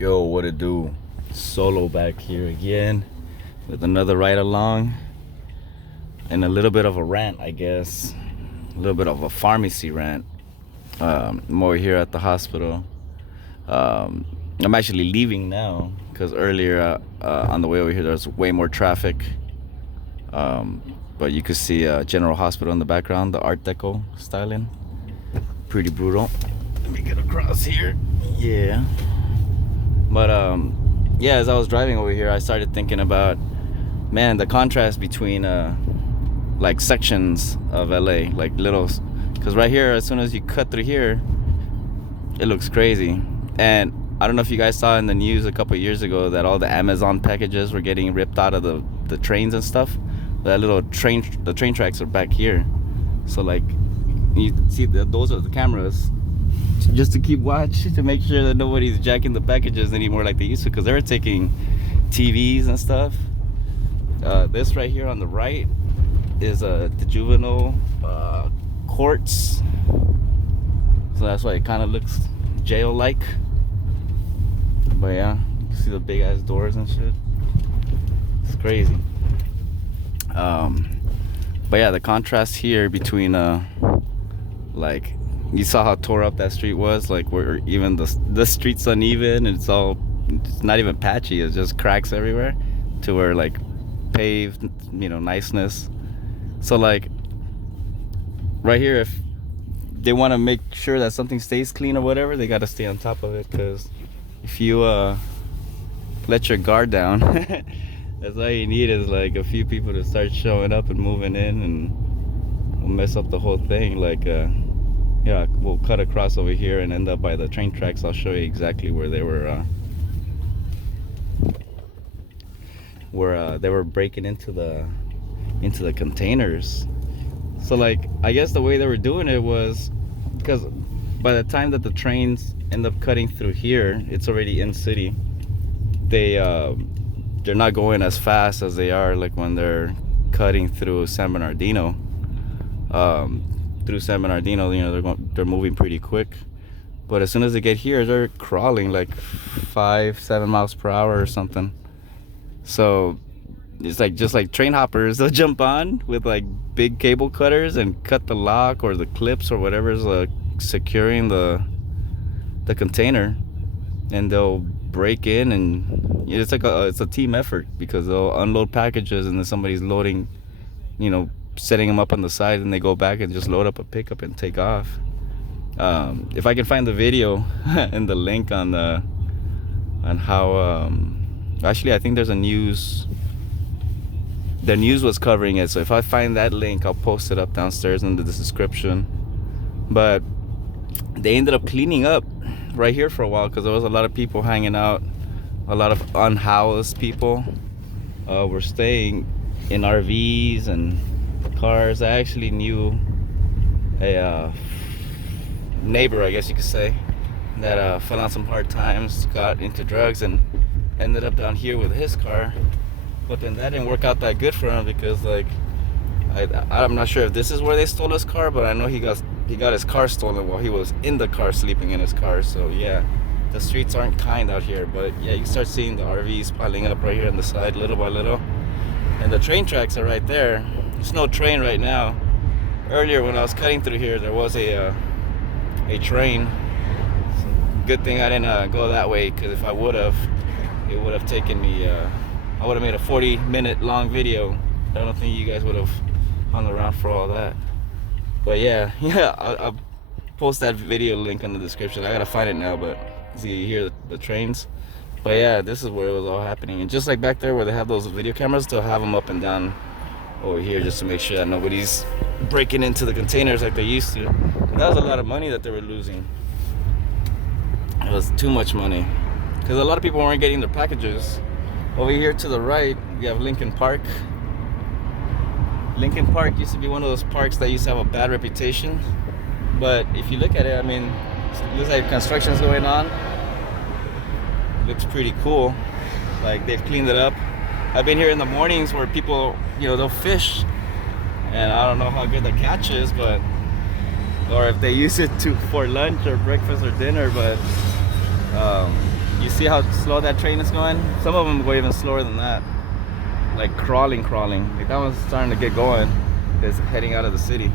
Yo, what it do? Solo back here again with another ride along and a little bit of a rant, I guess. A little bit of a pharmacy rant. More here at the hospital. I'm actually leaving now because earlier on the way over here there was way more traffic. But you could see General Hospital in the background, the Art Deco styling. Pretty brutal. Let me get across here. Yeah. But yeah, as I was driving over here, I started thinking about, man, the contrast between like sections of LA, like little, because right here, as soon as you cut through here, it looks crazy. And I don't know if you guys saw in the news a couple of years ago that all the Amazon packages were getting ripped out of the trains and stuff. The train tracks are back here, so like you see those are the cameras, just to keep watch, to make sure that nobody's jacking the packages anymore like they used to, because they were taking TVs and stuff. This right here on the right is the juvenile courts, so that's why it kind of looks jail-like. But yeah, you see the big ass doors and shit. It's crazy. But yeah, the contrast here between like, you saw how tore up that street was, like where even the street's uneven and it's not even patchy, it's just cracks everywhere, to where like paved, niceness. So like right here, if they want to make sure that something stays clean or whatever, they got to stay on top of it, because if you let your guard down, that's all you need is like a few people to start showing up and moving in, and we'll mess up the whole thing. Like yeah, we'll cut across over here and end up by the train tracks. I'll show you exactly where they were breaking into the containers. So like, I guess the way they were doing it was because by the time that the trains end up cutting through here, it's already in city. They're not going as fast as they are like when they're cutting through San Bernardino. Through San Bernardino, they're moving pretty quick. But as soon as they get here, they're crawling like 5-7 miles per hour or something. So it's like just like train hoppers, they'll jump on with like big cable cutters and cut the lock or the clips or whatever's securing the container, and they'll break in, and it's a team effort, because they'll unload packages and then somebody's loading, setting them up on the side, and they go back and just load up a pickup and take off. If I can find the video and the link on how actually I think there's the news was covering it, so if I find that link, I'll post it up downstairs in the description. But they ended up cleaning up right here for a while, because there was a lot of people hanging out, a lot of unhoused people were staying in RVs and cars. I actually knew a neighbor, I guess you could say, that fell on some hard times, got into drugs, and ended up down here with his car. But then that didn't work out that good for him, because like I'm not sure if this is where they stole his car, but I know he got his car stolen while he was in the car, sleeping in his car. So yeah, the streets aren't kind out here. But yeah, you start seeing the RVs piling up right here on the side, little by little, and the train tracks are right there. There's no train right now. Earlier when I was cutting through here, there was a train. So good thing I didn't go that way, because if I would have, it would have taken me, I would have made a 40-minute long video. I don't think you guys would have hung around for all that. But yeah, I'll post that video link in the description. I gotta find it now, but see, you hear the trains. But yeah, this is where it was all happening. And just like back there where they have those video cameras, they'll have them up and down over here, just to make sure that nobody's breaking into the containers like they used to. And that was a lot of money that they were losing. It was too much money, because a lot of people weren't getting their packages. Over here to the right, we have Lincoln Park. Lincoln Park used to be one of those parks that used to have a bad reputation. But if you look at it, I mean, it looks like construction's going on. It looks pretty cool. Like, they've cleaned it up. I've been here in the mornings where people, they'll fish. And I don't know how good the catch is, but, or if they use it for lunch or breakfast or dinner, but You see how slow that train is going? Some of them go even slower than that. Like crawling. Like that one's starting to get going. It's heading out of the city.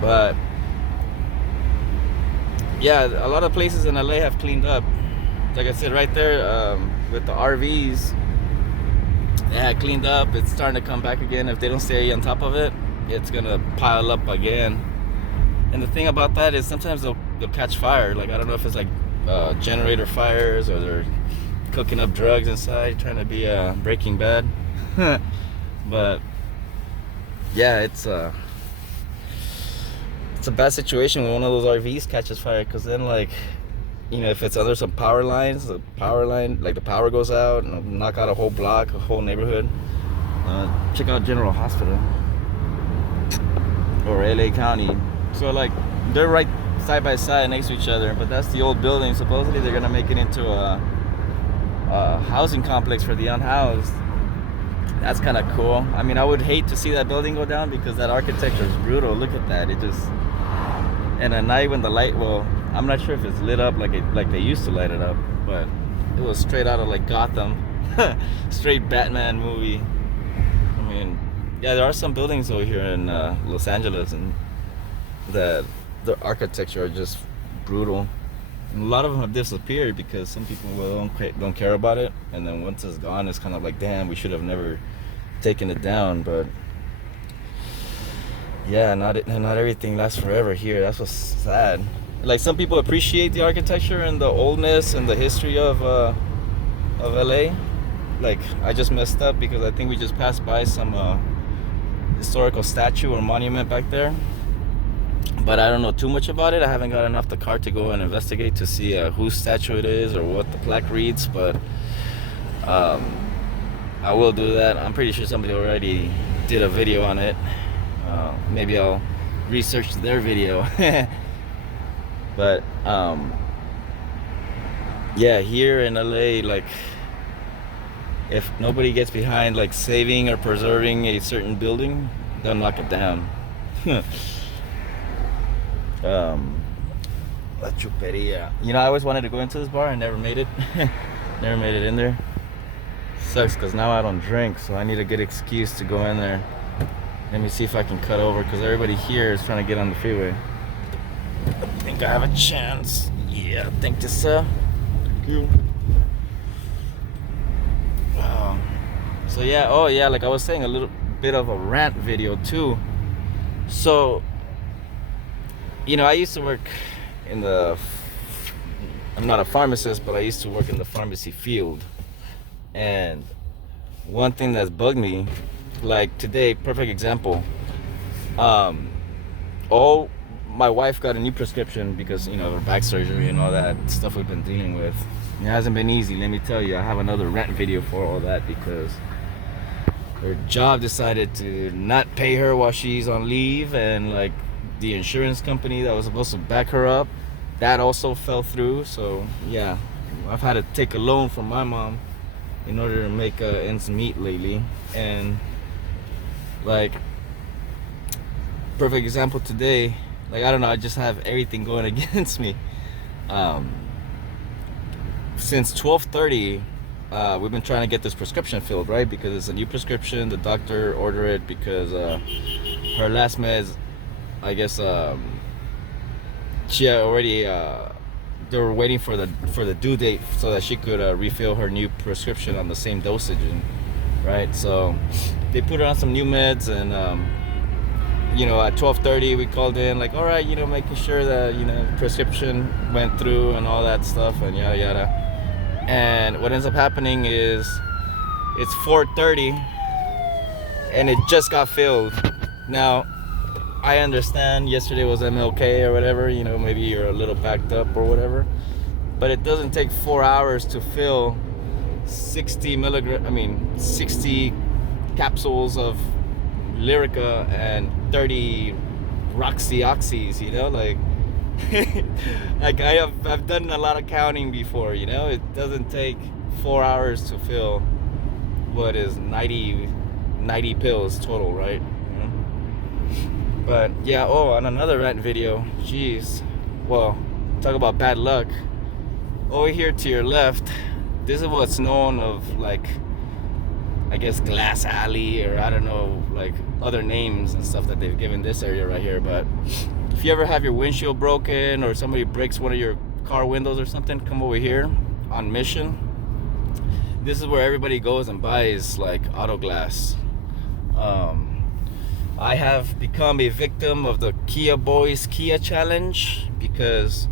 But yeah, a lot of places in LA have cleaned up. Like I said, right there with the RVs, yeah, cleaned up. It's starting to come back again. If they don't stay on top of it, it's gonna pile up again. And the thing about that is sometimes they'll catch fire. Like I don't know if it's like generator fires or they're cooking up drugs inside, trying to be Breaking Bad. But yeah, it's a bad situation when one of those RVs catches fire, because then, like, you know, if it's under some power lines, the power goes out and it'll knock out a whole block, a whole neighborhood. Check out General Hospital or LA County. So like they're right side by side next to each other, but that's the old building. Supposedly they're gonna make it into a housing complex for the unhoused. That's kind of cool. I mean, I would hate to see that building go down because that architecture is brutal. Look at that. It just, and at night when the light, well, I'm not sure if it's lit up like they used to light it up, but it was straight out of like Gotham. Straight Batman movie. I mean, yeah, there are some buildings over here in Los Angeles and the architecture are just brutal. And a lot of them have disappeared because some people don't care about it, and then once it's gone, it's kind of like, damn, we should have never taken it down. But yeah, not everything lasts forever here. That's what's sad. Like, some people appreciate the architecture and the oldness and the history of LA. Like, I just messed up because I think we just passed by some historical statue or monument back there. But I don't know too much about it. I haven't gotten off the car to go and investigate to see whose statue it is or what the plaque reads. But I will do that. I'm pretty sure somebody already did a video on it. Maybe I'll research their video. But yeah, here in LA, like, if nobody gets behind like saving or preserving a certain building, they'll knock it down. La Chuperia. You know, I always wanted to go into this bar. I never made it. Never made it in there. Sucks because now I don't drink, so I need a good excuse to go in there. Let me see if I can cut over, because everybody here is trying to get on the freeway. I think I have a chance. Yeah, I think this, thank you. So yeah, oh yeah, like I was saying, a little bit of a rant video too. So, you know, I used to work in I'm not a pharmacist, but I used to work in the pharmacy field. And one thing that's bugged me, like today, perfect example. My wife got a new prescription because, you know, of her back surgery and all that stuff we've been dealing with. It hasn't been easy, let me tell you. I have another rant video for all that because her job decided to not pay her while she's on leave, and like the insurance company that was supposed to back her up, that also fell through. So yeah, I've had to take a loan from my mom in order to make ends meet lately. And like, perfect example today, like, I don't know, I just have everything going against me. Since 12:30, we've been trying to get this prescription filled, right? Because it's a new prescription. The doctor ordered it because her last meds, I guess, she had already, they were waiting for the due date so that she could refill her new prescription on the same dosage, right? So they put her on some new meds, and you know, at 12:30 we called in, like, all right, you know, making sure that, you know, prescription went through and all that stuff and yada yada. And what ends up happening is it's 4:30 and it just got filled. Now, I understand yesterday was MLK or whatever, you know, maybe you're a little backed up or whatever, but it doesn't take 4 hours to fill 60 capsules of Lyrica and 30 Roxy Oxys, you know, like like I've done a lot of counting before, you know. It doesn't take 4 hours to fill what is 90 pills total, right? You know? But yeah, on another rant video, jeez, well, talk about bad luck. over here to your left, this is what's known of, like, I guess Glass Alley, or I don't know, like other names and stuff that they've given this area right here. But if you ever have your windshield broken or somebody breaks one of your car windows or something, come over here on Mission. This is where everybody goes and buys like auto glass. I have become a victim of the Kia Boys Kia Challenge because,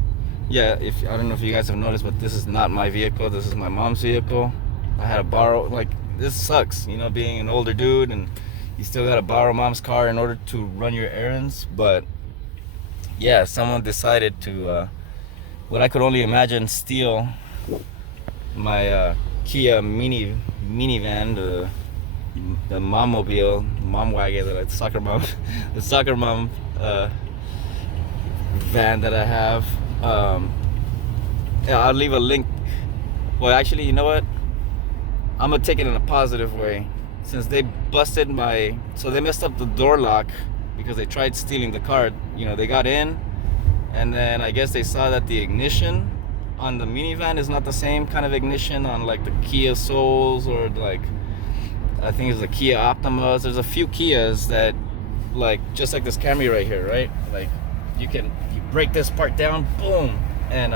yeah, I don't know if you guys have noticed, but this is not my vehicle. This is my mom's vehicle. I had to borrow, like, this sucks, you know, being an older dude and you still gotta borrow mom's car in order to run your errands. But yeah, someone decided to, what I could only imagine, steal my Kia minivan, the mom-mobile, mom wagon, the soccer mom, the soccer mom van that I have. Yeah, I'll leave a link. Well, actually, you know what? I'm gonna take it in a positive way. Since they busted so they messed up the door lock because they tried stealing the car. You know, they got in, and then I guess they saw that the ignition on the minivan is not the same kind of ignition on like the Kia Souls, or like, I think it's the Kia Optimas. There's a few Kias that, like, just like this Camry right here, right? Like, you break this part down, boom, and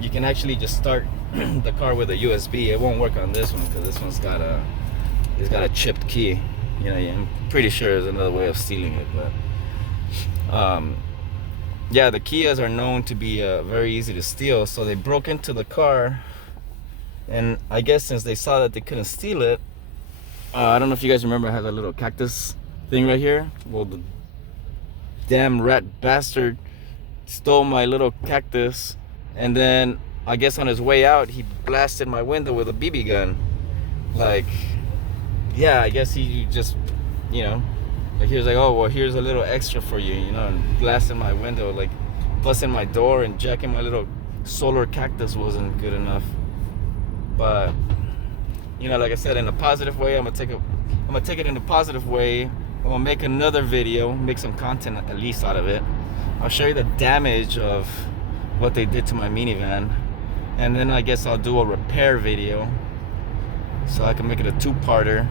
you can actually just start the car with a USB. It won't work on this one because this one's got a chipped key. You know, I'm pretty sure there's another way of stealing it, but yeah, the Kias are known to be very easy to steal. So they broke into the car, and I guess since they saw that they couldn't steal it, I don't know if you guys remember, I had that little cactus thing right here. Well, the damn rat bastard stole my little cactus, and then I guess on his way out, he blasted my window with a BB gun. Like, yeah, I guess he just, you know, like he was like, oh, well, here's a little extra for you, you know, and blasting my window, like busting my door and jacking my little solar cactus wasn't good enough. But, you know, like I said, in a positive way, I'm gonna take it in a positive way. I'm gonna make another video, make some content at least out of it. I'll show you the damage of what they did to my minivan. And then I guess I'll do a repair video so I can make it a two-parter.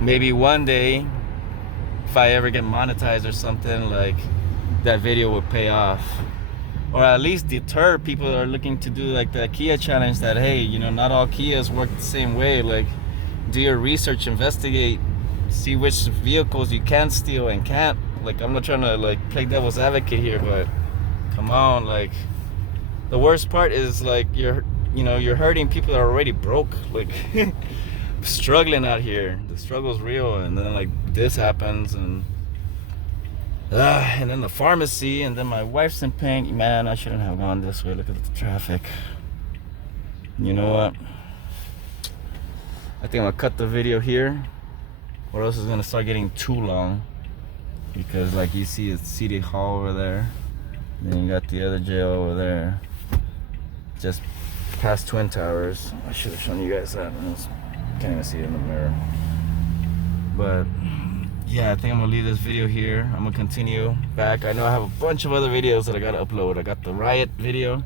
Maybe one day, if I ever get monetized or something, like, that video will pay off, or at least deter people that are looking to do like the Kia challenge. That, hey, you know, not all Kias work the same way. Like, do your research, investigate, see which vehicles you can steal and can't. Like, I'm not trying to like play devil's advocate here, but come on, like, the worst part is like you're hurting people that are already broke, like struggling out here. The struggle's real, and then like this happens, and then the pharmacy, and then my wife's in pain. Man, I shouldn't have gone this way. Look at the traffic. You know what? I think I'm gonna cut the video here, or else it's gonna start getting too long. Because like you see, it's City Hall over there. Then you got the other jail over there, just past Twin Towers. I should have shown you guys that. Can't even see it in the mirror. But yeah, I think I'm gonna leave this video here. I'm gonna continue back. I know I have a bunch of other videos that I gotta upload. I got the riot video,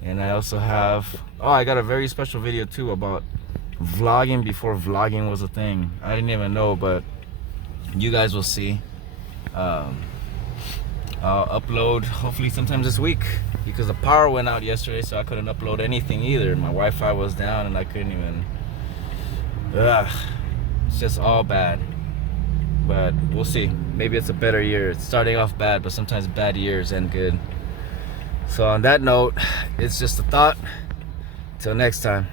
and I also have, I got a very special video too about vlogging before vlogging was a thing. I didn't even know, but you guys will see. I'll upload hopefully sometime this week, because the power went out yesterday, so I couldn't upload anything either. My Wi-Fi was down and I couldn't even, it's just all bad. But we'll see. Maybe it's a better year. It's starting off bad, but sometimes bad years end good. So on that note, it's just a thought. Till next time.